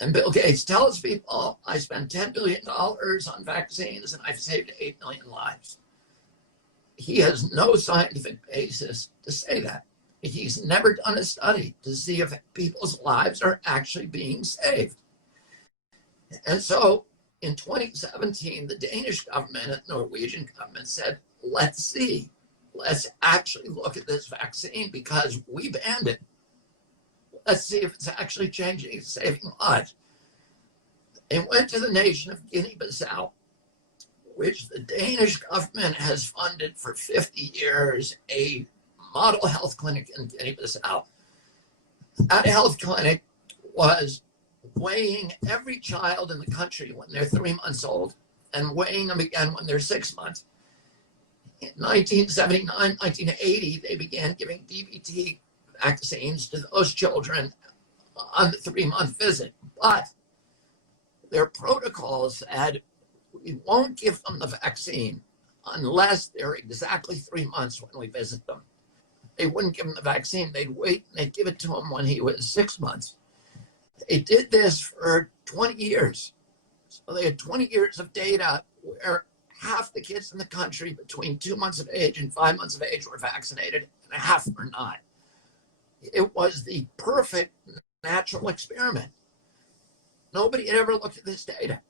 And Bill Gates tells people, I spent $10 billion on vaccines and I've saved 8 million lives. He has no scientific basis to say that. He's never done a study to see if people's lives are actually being saved. And so in 2017, the Danish government and the Norwegian government said, let's see, let's actually look at this vaccine because we banned it. Let's see if it's actually changing, saving lives. They went to the nation of Guinea-Bissau, which the Danish government has funded for 50 years, a model health clinic in Guinea-Bissau. That health clinic was weighing every child in the country when they're 3 months old and weighing them again when they're 6 months. In 1979, 1980, they began giving DBT vaccines to those children on the 3-month visit. But their protocol said, we won't give them the vaccine unless they're exactly 3 months when we visit them. They wouldn't give him the vaccine. They'd wait and they'd give it to him when he was 6 months. They did this for 20 years. So they had 20 years of data where half the kids in the country between 2 months of age and 5 months of age were vaccinated and half were not. It was the perfect natural experiment. Nobody had ever looked at this data.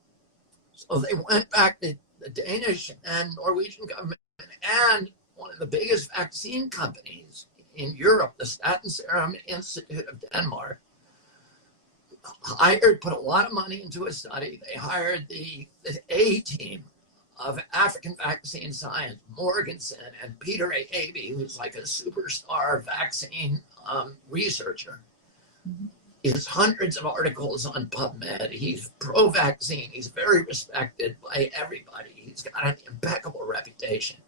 So they went back to the Danish and Norwegian government and one of the biggest vaccine companies in Europe, the Statens Serum Institute of Denmark, put a lot of money into a study. They hired the A team of African vaccine science, Morgensen and Peter Abbey, who's like a superstar vaccine researcher. Mm-hmm. He has hundreds of articles on PubMed. He's pro-vaccine. He's very respected by everybody. He's got an impeccable reputation.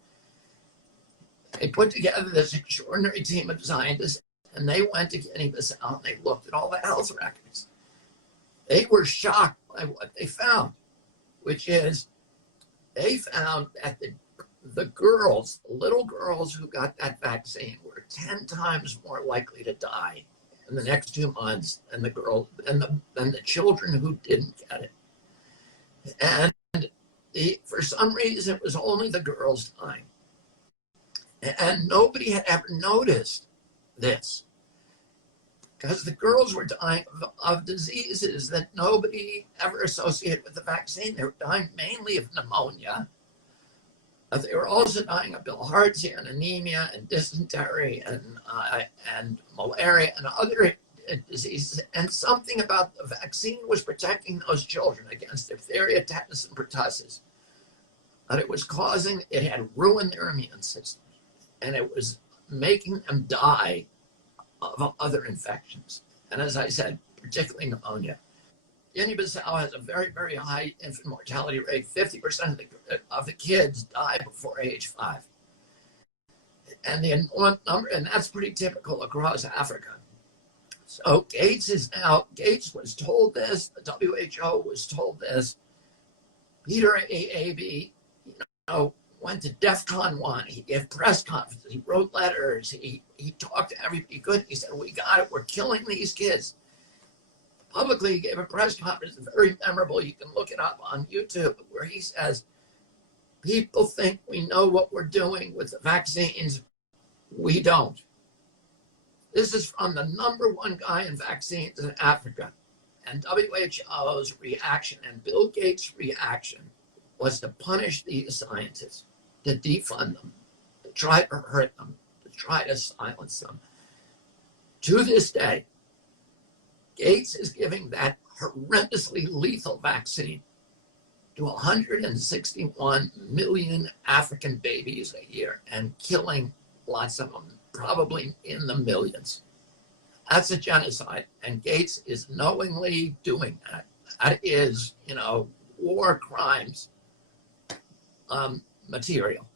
They put together this extraordinary team of scientists, and they went to Guinea-Bissau and they looked at all the health records. They were shocked by what they found, which is they found that the girls, the little girls who got that vaccine were 10 times more likely to die in the next 2 months than the children who didn't get it. And for some reason, it was only the girls dying. And nobody had ever noticed this because the girls were dying of diseases that nobody ever associated with the vaccine. They were dying mainly of pneumonia. They were also dying of bilharzia and anemia and dysentery and malaria and other diseases. And something about the vaccine was protecting those children against diphtheria, tetanus, and pertussis. But it had ruined their immune system. And it was making them die of other infections. And as I said, particularly pneumonia. Guinea-Bissau has a very, very high infant mortality rate. 50% of the kids die before age 5. And and that's pretty typical across Africa. So Gates was told this, the WHO was told this. Peter Abbey, went to DEFCON 1. He gave press conferences. He wrote letters. He talked to everybody he could. He said, we got it. We're killing these kids. Publicly, he gave a press conference, very memorable. You can look it up on YouTube, where he says, people think we know what we're doing with the vaccines. We don't. This is from the #1 guy in vaccines in Africa. And WHO's reaction and Bill Gates' reaction was to punish these scientists, to defund them, to try to hurt them, to try to silence them. To this day, Gates is giving that horrendously lethal vaccine to 161 million African babies a year and killing lots of them, probably in the millions. That's a genocide, and Gates is knowingly doing that. That is, war crimes material.